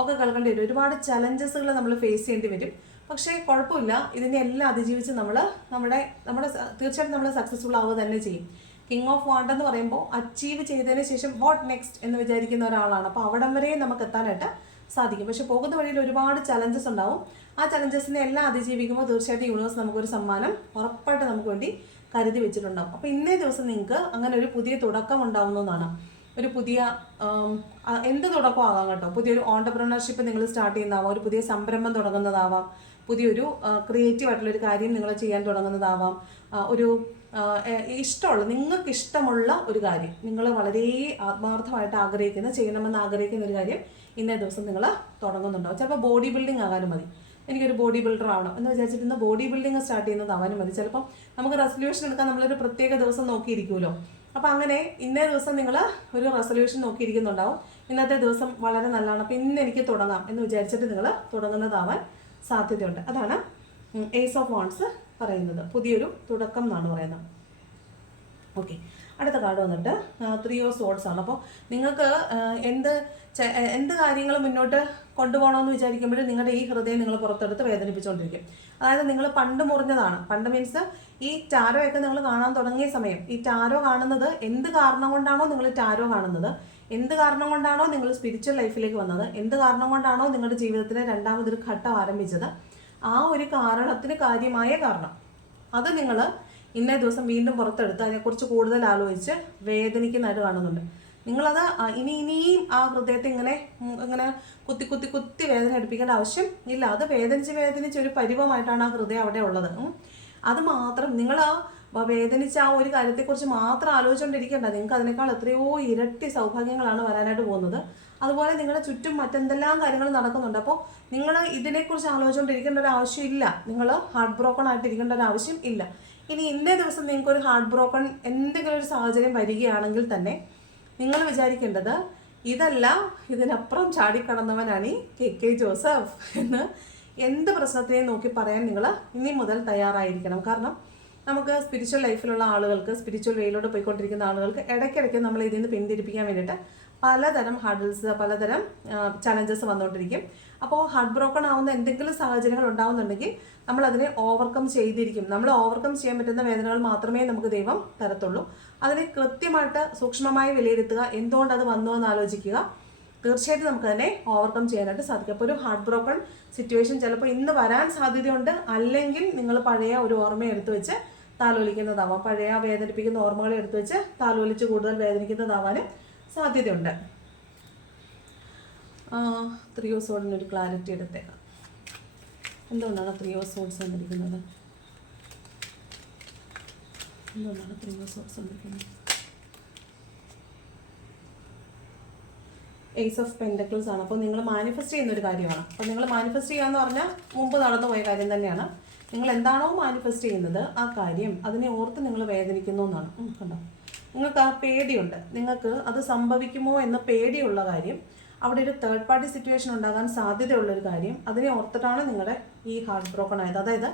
ഒക്കെ കേൾക്കേണ്ടി വരും. ഒരുപാട് ചലഞ്ചസുകൾ നമ്മൾ ഫേസ് ചെയ്യേണ്ടി വരും. പക്ഷേ കുഴപ്പമില്ല ഇതിനെ എല്ലാം അതിജീവിച്ച് നമ്മൾ നമ്മുടെ നമ്മുടെ തീർച്ചയായിട്ടും നമ്മൾ സക്സസ്ഫുൾ ആവുക തന്നെ ചെയ്യും. കിങ് ഓഫ് വാണ്ട് എന്ന് പറയുമ്പോൾ അച്ചീവ് ചെയ്തതിന് ശേഷം വാട്ട് നെക്സ്റ്റ് എന്ന് വിചാരിക്കുന്ന ഒരാളാണ്. അപ്പോൾ അവിടം വരെ നമുക്ക് എത്താനായിട്ട് സാധിക്കും. പക്ഷെ പോകുന്ന വഴിയിൽ ഒരുപാട് ചലഞ്ചസ് ഉണ്ടാവും. ആ ചലഞ്ചസിനെ എല്ലാം അതിജീവിക്കുമ്പോൾ തീർച്ചയായിട്ടും യൂണിവേഴ്സ് നമുക്കൊരു സമ്മാനം ഉറപ്പായിട്ട് നമുക്ക് വേണ്ടി കരുതി വെച്ചിട്ടുണ്ടാവും. അപ്പോൾ ഇന്നേ ദിവസം നിങ്ങൾക്ക് അങ്ങനെ ഒരു പുതിയ തുടക്കം ഉണ്ടാവുന്നതാണ് ഒരു പുതിയ എന്ത് തുടക്കം ആകാം കേട്ടോ? പുതിയൊരു ഓണ്ടർപ്രണർഷിപ്പ് നിങ്ങൾ സ്റ്റാർട്ട് ചെയ്യുന്നതാവാം. ഒരു പുതിയ സംരംഭം തുടങ്ങുന്നതാവാം. പുതിയൊരു ക്രിയേറ്റീവ് ആയിട്ടുള്ള ഒരു കാര്യം നിങ്ങൾ ചെയ്യാൻ തുടങ്ങുന്നതാവാം. ഒരു ഇഷ്ടമുള്ള നിങ്ങൾക്ക് ഇഷ്ടമുള്ള ഒരു കാര്യം നിങ്ങൾ വളരെ ആത്മാർത്ഥമായിട്ട് ആഗ്രഹിക്കുന്ന ചെയ്യണമെന്ന് ആഗ്രഹിക്കുന്ന ഒരു കാര്യം ഇന്നേ ദിവസം നിങ്ങൾ തുടങ്ങുന്നുണ്ടാവും. ചിലപ്പോൾ ബോഡി ബിൽഡിംഗ് ആകാനും മതി. എനിക്കൊരു ബോഡി ബിൽഡർ ആവണം എന്ന് വിചാരിച്ചിരുന്ന ബോഡി ബിൽഡിംഗ് സ്റ്റാർട്ട് ചെയ്യുന്നത് അവനും മതി. ചിലപ്പം നമുക്ക് റെസൊല്യൂഷൻ എടുക്കാൻ നമ്മളൊരു പ്രത്യേക ദിവസം നോക്കിയിരിക്കുമല്ലോ. അപ്പം അങ്ങനെ ഇന്നേ ദിവസം നിങ്ങൾ ഒരു റെസൊല്യൂഷൻ നോക്കിയിരിക്കുന്നുണ്ടാവും. ഇന്നത്തെ ദിവസം വളരെ നല്ലതാണ്. അപ്പം ഇന്ന് എനിക്ക് തുടങ്ങാം എന്ന് വിചാരിച്ചിട്ട് നിങ്ങൾ തുടങ്ങുന്നതാവാൻ സാധ്യതയുണ്ട്. അതാണ് ഏസ് ഓഫ് വാൺസ് പറയുന്നത്. പുതിയൊരു തുടക്കം എന്നാണ് പറയുന്നത്. ഓക്കെ അടുത്ത കാർഡ് വന്നിട്ട് ത്രീ ഓഫ് സോഡ്സ് ആണ്. അപ്പോൾ നിങ്ങൾക്ക് എന്ത് എന്ത് കാര്യങ്ങൾ മുന്നോട്ട് കൊണ്ടുപോകണമെന്ന് വിചാരിക്കുമ്പോഴും നിങ്ങളുടെ ഈ ഹൃദയം നിങ്ങൾ പുറത്തെടുത്ത് വേദനിപ്പിച്ചുകൊണ്ടിരിക്കും അതായത് നിങ്ങൾ പണ്ട് മുറിഞ്ഞതാണ്. പണ്ട് മീൻസ് ഈ ടാരോയൊക്കെ നിങ്ങൾ കാണാൻ തുടങ്ങിയ സമയം ഈ ടാരോ കാണുന്നത് എന്ത് കാരണം കൊണ്ടാണോ നിങ്ങൾ ടാരോ കാണുന്നത്? എന്ത് കാരണം കൊണ്ടാണോ നിങ്ങൾ സ്പിരിച്വൽ ലൈഫിലേക്ക് വന്നത്? എന്ത് കാരണം കൊണ്ടാണോ നിങ്ങളുടെ ജീവിതത്തിലെ രണ്ടാമതൊരു ഘട്ടം ആരംഭിച്ചത്? ആ ഒരു കാരണത്തിന് കാര്യമായ കാരണം. അത് നിങ്ങൾ ഇന്നേ ദിവസം വീണ്ടും പുറത്തെടുത്ത് അതിനെക്കുറിച്ച് കൂടുതൽ ആലോചിച്ച് വേദനിക്കുന്നതായിട്ട് കാണുന്നുണ്ട്. നിങ്ങളത് ഇനി ഇനിയും ആ ഹൃദയത്തെ ഇങ്ങനെ ഇങ്ങനെ കുത്തി കുത്തി കുത്തി വേദന എടുപ്പിക്കേണ്ട ആവശ്യം ഇല്ല. അത് വേദനിച്ച് വേദനിച്ച് ഒരു പരിവമായിട്ടാണ് ആ ഹൃദയം അവിടെ ഉള്ളത്. അത് മാത്രം നിങ്ങൾ ആ വേദനിച്ച ആ ഒരു കാര്യത്തെക്കുറിച്ച് മാത്രം ആലോചിച്ചുകൊണ്ടിരിക്കേണ്ട നിങ്ങൾക്ക് അതിനേക്കാൾ എത്രയോ ഇരട്ടി സൗഭാഗ്യങ്ങളാണ് വരാനായിട്ട് പോകുന്നത്. അതുപോലെ നിങ്ങളുടെ ചുറ്റും മറ്റെന്തെല്ലാം കാര്യങ്ങൾ നടക്കുന്നുണ്ട്? അപ്പോൾ നിങ്ങൾ ഇതിനെക്കുറിച്ച് ആലോചിച്ചുകൊണ്ടിരിക്കേണ്ട ഒരു ആവശ്യമില്ല നിങ്ങൾ ഹാർട്ട് ബ്രോക്കൺ ആയിട്ട് ഇരിക്കേണ്ട ഒരു ആവശ്യം ഇല്ല. ഇനി ഇന്നേ ദിവസം നിങ്ങൾക്ക് ഒരു ഹാർട്ട് ബ്രോക്കൺ എന്തെങ്കിലും ഒരു സാഹചര്യം വരികയാണെങ്കിൽ തന്നെ നിങ്ങൾ വിചാരിക്കേണ്ടത് ഇതല്ല ഇതിനപ്പുറം ചാടിക്കടന്നവനാണ് ഈ കെ കെ ജോസഫ് എന്ന് എന്ത് പ്രശ്നത്തെയും നോക്കി പറയാൻ നിങ്ങൾ ഇനി മുതൽ തയ്യാറായിരിക്കണം. കാരണം നമുക്ക് സ്പിരിച്വൽ ലൈഫിലുള്ള ആളുകൾക്ക് സ്പിരിച്വൽ വേയിലൂടെ പോയിക്കൊണ്ടിരിക്കുന്ന ആളുകൾക്ക് ഇടയ്ക്കിടയ്ക്ക് നമ്മൾ ഇതിൽ നിന്ന് പിന്തിരിപ്പിക്കാൻ വേണ്ടിയിട്ട് പലതരം ഹഡിൽസ് പലതരം ചലഞ്ചസ് വന്നുകൊണ്ടിരിക്കും അപ്പോൾ ഹാർട്ട് ബ്രോക്കൺ ആവുന്ന എന്തെങ്കിലും സാഹചര്യങ്ങൾ ഉണ്ടാവുന്നുണ്ടെങ്കിൽ നമ്മൾ അതിനെ ഓവർകം ചെയ്തിരിക്കും. നമ്മൾ ഓവർകം ചെയ്യാൻ പറ്റുന്ന വേദനകൾ മാത്രമേ നമുക്ക് ദൈവം തരത്തുള്ളൂ. അതിനെ കൃത്യമായിട്ട് സൂക്ഷ്മമായി വിലയിരുത്തുക. എന്തുകൊണ്ട് അത് വന്നു എന്ന് ആലോചിക്കുക. തീർച്ചയായിട്ടും നമുക്ക് തന്നെ ഓവർകം ചെയ്യാനായിട്ട് സാധിക്കും. അപ്പോൾ ഒരു ഹാർട്ട് ബ്രോക്കൺ സിറ്റുവേഷൻ ചിലപ്പോൾ ഇന്ന് വരാൻ സാധ്യതയുണ്ട്. അല്ലെങ്കിൽ നിങ്ങൾ പഴയ ഒരു ഓർമ്മ എടുത്തു വെച്ച് താലോലിക്കുന്നതാവാം. പഴയ വേദനിപ്പിക്കുന്ന ഓർമ്മകളെ എടുത്തു വെച്ച് താലോലിച്ച് കൂടുതൽ വേദനിക്കുന്നതാവാനും സാധ്യതയുണ്ട്. ത്രീ ഓഫ് സോഡിന് ഒരു ക്ലാരിറ്റി എടുത്തേക്കാം. എന്തുകൊണ്ടാണ് ത്രിയോ സോഡ്സ് വന്നിരിക്കുന്നത്? എന്തുകൊണ്ടാണ് ഓഫ് സോഡ്സ് വന്നിരിക്കുന്നത്? ഏസ് ഓഫ് പെൻഡക്കിൾസ് ആണ്. അപ്പോൾ നിങ്ങൾ മാനിഫെസ്റ്റ് ചെയ്യുന്ന ഒരു കാര്യമാണ്. അപ്പോൾ നിങ്ങൾ മാനിഫെസ്റ്റ് ചെയ്യുക എന്ന് പറഞ്ഞാൽ മുമ്പ് നടന്നു പോയ കാര്യം തന്നെയാണ്. നിങ്ങൾ എന്താണോ മാനിഫെസ്റ്റ് ചെയ്യുന്നത് ആ കാര്യം അതിനെ ഓർത്ത് നിങ്ങൾ വേദനിക്കുന്നു എന്നാണ്. കണ്ടോ? നിങ്ങൾക്ക് ആ പേടിയുണ്ട്. നിങ്ങൾക്ക് അത് സംഭവിക്കുമോ എന്ന പേടിയുള്ള കാര്യം അവിടെ ഒരു തേർഡ് പാർട്ടി സിറ്റുവേഷൻ ഉണ്ടാകാൻ സാധ്യതയുള്ളൊരു കാര്യം അതിനെ ഓർത്തിട്ടാണ് നിങ്ങളുടെ ഈ ഹാർട്ട് ബ്രോക്കൺ ആയത്. അതായത്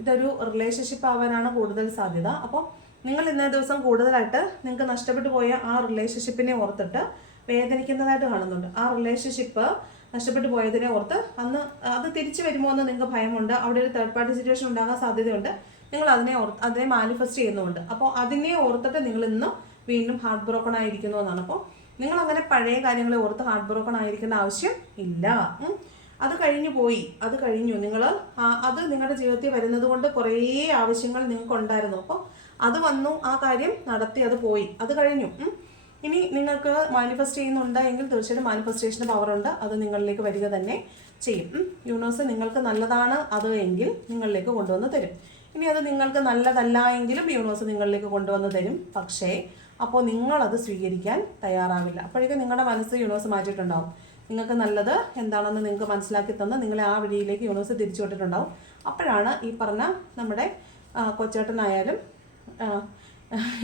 ഇതൊരു റിലേഷൻഷിപ്പ് ആവാനാണ് കൂടുതൽ സാധ്യത. അപ്പോൾ നിങ്ങൾ ഇന്നേ ദിവസം കൂടുതലായിട്ട് നിങ്ങൾക്ക് നഷ്ടപ്പെട്ടു പോയ ആ റിലേഷൻഷിപ്പിനെ ഓർത്തിട്ട് വേദനിക്കുന്നതായിട്ട് കാണുന്നുണ്ട്. ആ റിലേഷൻഷിപ്പ് നഷ്ടപ്പെട്ടു പോയതിനെ ഓർത്ത് അന്ന് അത് തിരിച്ചു വരുമോ എന്ന് നിങ്ങൾക്ക് ഭയമുണ്ട്. അവിടെ ഒരു തേർഡ് പാർട്ടി സിറ്റുവേഷൻ ഉണ്ടാകാൻ സാധ്യതയുണ്ട്. നിങ്ങൾ അതിനെ ഓർത്ത് അതിനെ മാനിഫെസ്റ്റ് ചെയ്യുന്നുണ്ട് അപ്പോൾ അതിനെ ഓർത്തിട്ട് നിങ്ങൾ ഇന്നും വീണ്ടും ഹാർട്ട് ബ്രോക്കൺ ആയിരിക്കുന്നു എന്നാണ്. അപ്പോൾ നിങ്ങൾ അങ്ങനെ പഴയ കാര്യങ്ങളെ ഓർത്ത് ഹാർട്ട് ബ്രോക്കൺ ആയിരിക്കേണ്ട ആവശ്യം ഇല്ല. അത് കഴിഞ്ഞു പോയി. അത് കഴിഞ്ഞു. നിങ്ങൾ അത് നിങ്ങളുടെ ജീവിതത്തിൽ വരുന്നത് കൊണ്ട് കുറേ ആവശ്യങ്ങൾ നിങ്ങൾക്ക് ഉണ്ടായിരുന്നു അപ്പോൾ അത് വന്നു ആ കാര്യം നടത്തി അത് പോയി. അത് കഴിഞ്ഞു. ഇനി നിങ്ങൾക്ക് മാനിഫെസ്റ്റ് ചെയ്യുന്നുണ്ട് എങ്കിൽ തീർച്ചയായിട്ടും പവർ ഉണ്ട്. അത് നിങ്ങളിലേക്ക് വരിക തന്നെ ചെയ്യും. യൂണിവേഴ്സ് നിങ്ങൾക്ക് നല്ലതാണ് അത് എങ്കിൽ നിങ്ങളിലേക്ക് കൊണ്ടുവന്ന് തരും. ഇനി അത് നിങ്ങൾക്ക് നല്ലതല്ല എങ്കിലും യൂണിവേഴ്സ് നിങ്ങളിലേക്ക് കൊണ്ടുവന്ന് തരും. പക്ഷേ അപ്പോൾ നിങ്ങളത് സ്വീകരിക്കാൻ തയ്യാറാവില്ല. അപ്പോഴേക്കും നിങ്ങളുടെ മനസ്സ് യൂണിവേഴ്സ് മാറ്റിയിട്ടുണ്ടാവും. നിങ്ങൾക്ക് നല്ലത് എന്താണെന്ന് നിങ്ങൾക്ക് മനസ്സിലാക്കി തന്ന് നിങ്ങളെ ആ വഴിയിലേക്ക് യൂണിവേഴ്സ് തിരിച്ചു വിട്ടിട്ടുണ്ടാവും. അപ്പോഴാണ് ഈ പറഞ്ഞ നമ്മുടെ കൊച്ചേട്ടനായാലും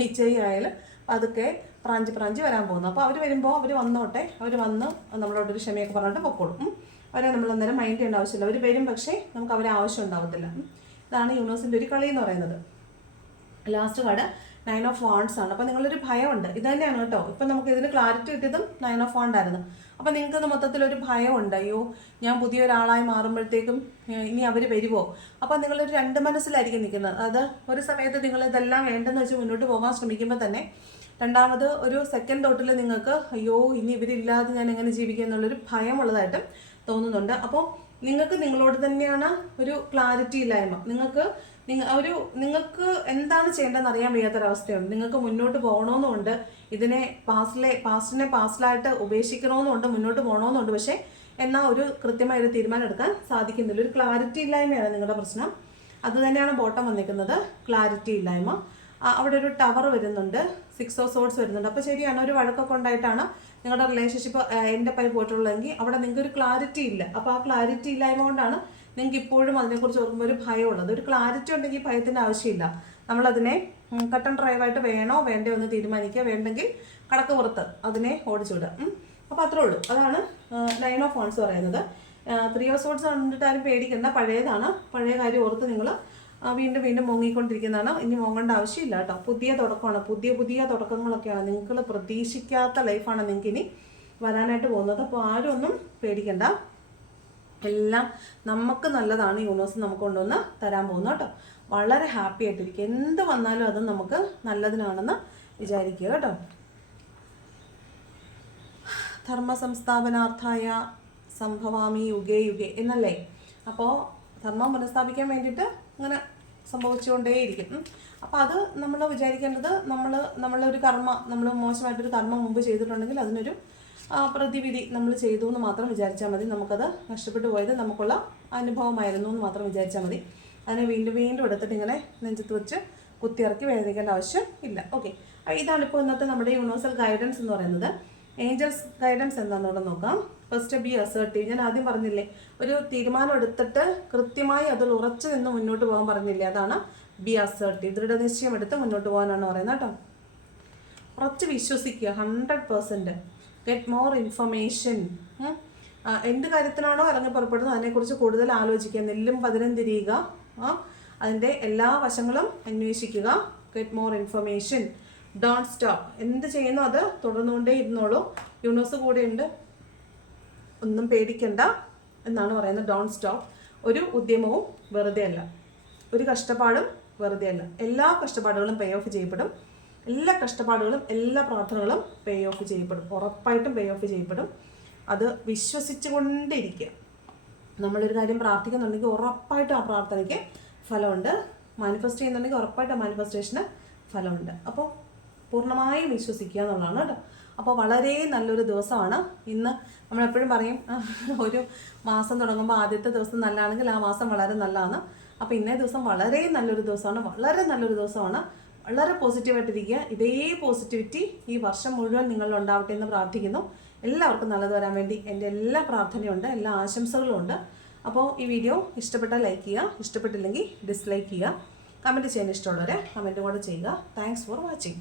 ഇച്ചയായാലും അതൊക്കെ പ്രാഞ്ചി പ്രാഞ്ചി വരാൻ പോകുന്നു. അപ്പോൾ അവർ വരുമ്പോൾ അവർ വന്നോട്ടെ. അവർ വന്ന് നമ്മളോടൊരു ക്ഷമയൊക്കെ പറഞ്ഞിട്ട് പൊക്കോളും. അവരെ നമ്മൾ അന്നേരം മൈൻഡ് ചെയ്യേണ്ട ആവശ്യമില്ല. അവർ വരും പക്ഷേ നമുക്ക് അവരെ ആവശ്യം ഉണ്ടാവത്തില്ല. ഇതാണ് യൂണിവേഴ്സിന്റെ ഒരു കളി എന്ന് പറയുന്നത്. Last card nine of wands ആണ്. അപ്പോൾ നിങ്ങളൊരു ഭയമുണ്ട്. ഇത് തന്നെയാണ് കേട്ടോ. ഇപ്പം നമുക്ക് ഇതിന് ക്ലാരിറ്റി കിട്ടിയതും നയൻ ഓഫ് വാണ്ട് ആയിരുന്നു. അപ്പോൾ നിങ്ങൾക്ക് മൊത്തത്തിലൊരു ഭയമുണ്ട്. അയ്യോ ഞാൻ പുതിയൊരാളായി മാറുമ്പോഴത്തേക്കും ഇനി അവർ വരുമോ അപ്പോൾ നിങ്ങളൊരു രണ്ട് മനസ്സിലായിരിക്കും നിൽക്കുന്നത്. അത് ഒരു സമയത്ത് നിങ്ങൾ ഇതെല്ലാം വേണ്ടെന്ന് വെച്ച് മുന്നോട്ട് പോകാൻ ശ്രമിക്കുമ്പോൾ തന്നെ രണ്ടാമത് ഒരു സെക്കൻഡ് തോട്ടിൽ നിങ്ങൾക്ക് അയ്യോ ഇനി ഇവരില്ലാതെ ഞാൻ എങ്ങനെ ജീവിക്കുക എന്നുള്ളൊരു ഭയമുള്ളതായിട്ടും തോന്നുന്നുണ്ട്. അപ്പോൾ നിങ്ങൾക്ക് നിങ്ങളോട് തന്നെയാണ് ഒരു ക്ലാരിറ്റി ഇല്ലായ്മ. നിങ്ങൾക്ക് ഒരു നിങ്ങൾക്ക് എന്താണ് ചെയ്യേണ്ടതെന്ന് അറിയാൻ വയ്യാത്തൊരവസ്ഥയുണ്ട്. നിങ്ങൾക്ക് മുന്നോട്ട് പോകണമെന്നുണ്ട് ഇതിനെ പാസ്റ്റിലെ പാസ്റ്റിനെ പാസ്റ്റിലായിട്ട് ഉപേക്ഷിക്കണമെന്നുണ്ട് മുന്നോട്ട് പോകണമെന്നുണ്ട് പക്ഷേ എന്നാൽ ഒരു കൃത്യമായ ഒരു തീരുമാനം എടുക്കാൻ സാധിക്കുന്നില്ല. ഒരു ക്ലാരിറ്റി ഇല്ലായ്മയാണ് നിങ്ങളുടെ പ്രശ്നം. അത് തന്നെയാണ് ബോട്ടം വന്നിരിക്കുന്നത്. ക്ലാരിറ്റി ഇല്ലായ്മ. അവിടെ ഒരു ടവർ വരുന്നുണ്ട്. സിക്സ് ഓഫ് സോഡ്സ് വരുന്നുണ്ട്. അപ്പോൾ ശരിയാണ് ഒരു വഴക്കൊക്കെ ഉണ്ടായിട്ടാണ് നിങ്ങളുടെ റിലേഷൻഷിപ്പ് എന്റെ പൈ പോയിട്ടുള്ളതെങ്കിൽ അവിടെ നിങ്ങൾക്ക് ഒരു ക്ലാരിറ്റി ഇല്ല. അപ്പോൾ ആ ക്ലാരിറ്റി ഇല്ലായ്മ കൊണ്ടാണ് നിങ്ങൾക്ക് ഇപ്പോഴും അതിനെക്കുറിച്ച് ഓർക്കുമ്പോൾ ഒരു ഭയമുള്ളത്. ഒരു ക്ലാരിറ്റി ഉണ്ടെങ്കിൽ ഭയത്തിന്റെ ആവശ്യമില്ല. നമ്മളതിനെ കട്ടൺ ഡ്രൈവായിട്ട് വേണോ വേണ്ടോ എന്ന് തീരുമാനിക്കുക. വേണ്ടെങ്കിൽ കടക്ക് പുറത്ത് അതിനെ ഓടിച്ചു വിടുക. ഉം. അപ്പോൾ അത്രേ ഉള്ളൂ. അതാണ് ലൈൻ ഓഫ് ഫോൺസ് പറയുന്നത്. ത്രീ ഓഫ് സോഡ്സ് കണ്ടിട്ട് ആരും പേടിക്കണ്ട. പഴയതാണ്. പഴയ കാര്യം ഓർത്ത് നിങ്ങൾ വീണ്ടും വീണ്ടും മുങ്ങിക്കൊണ്ടിരിക്കുന്നതാണ്. ഇനി മുങ്ങേണ്ട ആവശ്യമില്ല കേട്ടോ. പുതിയ തുടക്കമാണ്. പുതിയ പുതിയ തുടക്കങ്ങളൊക്കെയാണ് നിങ്ങൾ പ്രതീക്ഷിക്കാത്ത ലൈഫാണ് നിങ്ങൾക്ക് ഇനി വരാനായിട്ട് പോകുന്നത്. അപ്പോൾ ആരും ഒന്നും പേടിക്കണ്ട. എല്ലാം നമുക്ക് നല്ലതാണ് യൂണിവേഴ്സ് നമുക്ക് കൊണ്ടുവന്ന് തരാൻ പോകുന്നത് കേട്ടോ. വളരെ ഹാപ്പി ആയിട്ടിരിക്കുക. എന്ത് വന്നാലും അത് നമുക്ക് നല്ലതിനാണെന്ന് വിചാരിക്കുക കേട്ടോ. ധർമ്മ സംസ്ഥാപനാർത്ഥായ സംഭവാമി യുഗേ യുഗേ എന്നല്ലേ? അപ്പോൾ ധർമ്മം പുനഃസ്ഥാപിക്കാൻ വേണ്ടിയിട്ട് ഇങ്ങനെ സംഭവിച്ചുകൊണ്ടേയിരിക്കും. അപ്പം അപ്പോൾ അത് നമ്മൾ വിചാരിക്കേണ്ടത് നമ്മൾ നമ്മളൊരു കർമ്മ നമ്മൾ മോശമായിട്ടൊരു കർമ്മം മുമ്പ് ചെയ്തിട്ടുണ്ടെങ്കിൽ അതിനൊരു പ്രതിവിധി നമ്മൾ ചെയ്തു എന്ന് മാത്രം വിചാരിച്ചാൽ മതി. നമുക്കത് നഷ്ടപ്പെട്ടു പോയത് നമുക്കുള്ള അനുഭവമായിരുന്നു എന്ന് മാത്രം വിചാരിച്ചാൽ മതി. അതിനെ വീണ്ടും വീണ്ടും എടുത്തിട്ട് ഇങ്ങനെ നെഞ്ചത്ത് വെച്ച് കുത്തിയിറക്കി വേദനിക്കേണ്ട ആവശ്യം ഇല്ല. ഓക്കെ. ഇതാണ് ഇപ്പോൾ ഇന്നത്തെ നമ്മുടെ യൂണിവേഴ്സൽ ഗൈഡൻസ് എന്ന് പറയുന്നത്. ഏഞ്ചൽസ് ഗൈഡൻസ് എന്താണെന്നൂടെ നോക്കാം. ഫസ്റ്റ് ബി അസേർട്ടീവ് ഞാൻ ആദ്യം പറഞ്ഞില്ലേ ഒരു തീരുമാനം എടുത്തിട്ട് കൃത്യമായി അതിൽ ഉറച്ചു നിന്ന് മുന്നോട്ട് പോകാൻ പറഞ്ഞില്ലേ അതാണ് ബി അസേർട്ടീവ് ദൃഢനിശ്ചയം എടുത്ത് മുന്നോട്ട് പോകാനാണ് പറയുന്നത് കേട്ടോ. ഉറച്ച് വിശ്വസിക്കുക hundred percent get more information എന്ത് കാര്യത്തിനാണോ ഇറങ്ങി പുറപ്പെടുന്നത് അതിനെക്കുറിച്ച് കൂടുതൽ ആലോചിക്കുക നെല്ലും പതിനും തിരിയുക അതിന്റെ എല്ലാ വശങ്ങളും അന്വേഷിക്കുക. Get more information don't stop എന്ത് ചെയ്യുന്നു അത് തുടർന്നുകൊണ്ടേ ഇരുന്നോളൂ. യൂണിവേഴ്സ് കൂടെയുണ്ട്. ഒന്നും പേടിക്കണ്ട എന്നാണ് പറയുന്നത്. ഡോൺ സ്റ്റോപ്പ് ഒരു ഉദ്യമവും വെറുതെ അല്ല. ഒരു കഷ്ടപ്പാടും വെറുതെ അല്ല. എല്ലാ കഷ്ടപ്പാടുകളും പേ ഓഫ് ചെയ്യപ്പെടും. എല്ലാ കഷ്ടപ്പാടുകളും എല്ലാ പ്രാർത്ഥനകളും പേ ഓഫ് ചെയ്യപ്പെടും. ഉറപ്പായിട്ടും പേ ഓഫ് ചെയ്യപ്പെടും. അത് വിശ്വസിച്ചുകൊണ്ടിരിക്കുക നമ്മളൊരു കാര്യം പ്രാർത്ഥിക്കുന്നുണ്ടെങ്കിൽ ഉറപ്പായിട്ടും ആ പ്രാർത്ഥനയ്ക്ക് ഫലമുണ്ട്. മാനിഫെസ്റ്റ് ചെയ്യുന്നുണ്ടെങ്കിൽ ഉറപ്പായിട്ടും മാനിഫെസ്റ്റേഷന് ഫലമുണ്ട്. അപ്പോൾ പൂർണമായും വിശ്വസിക്കുക എന്നുള്ളതാണ് കേട്ടോ. അപ്പോൾ വളരെ നല്ലൊരു ദിവസമാണ്. ഇന്ന് നമ്മൾ എപ്പോഴും പറയും ഒരു മാസം തുടങ്ങുമ്പോൾ ആദ്യത്തെ ദിവസം നല്ലതാണെങ്കിൽ ആ മാസം വളരെ നല്ലതാണ്. അപ്പോൾ ഇന്നേ ദിവസം വളരെ നല്ലൊരു ദിവസമാണ് വളരെ നല്ലൊരു ദിവസമാണ്. വളരെ പോസിറ്റീവായിട്ടിരിക്കുക ഇതേ പോസിറ്റിവിറ്റി ഈ വർഷം മുഴുവൻ നിങ്ങളിൽ ഉണ്ടാവട്ടെ എന്ന് പ്രാർത്ഥിക്കുന്നു. എല്ലാവർക്കും നല്ലത് വരാൻ വേണ്ടി എന്റെ എല്ലാ പ്രാർത്ഥനയുണ്ട് എല്ലാ ആശംസകളും ഉണ്ട്. അപ്പോൾ ഈ വീഡിയോ ഇഷ്ടപ്പെട്ടാൽ ലൈക്ക് ചെയ്യുക ഇഷ്ടപ്പെട്ടില്ലെങ്കിൽ ഡിസ്ലൈക്ക് ചെയ്യുക. കമന്റ് ചെയ്യാൻ ഇഷ്ടമുള്ളവരെ കമന്റ് കൂടെ ചെയ്യുക. Thanks for watching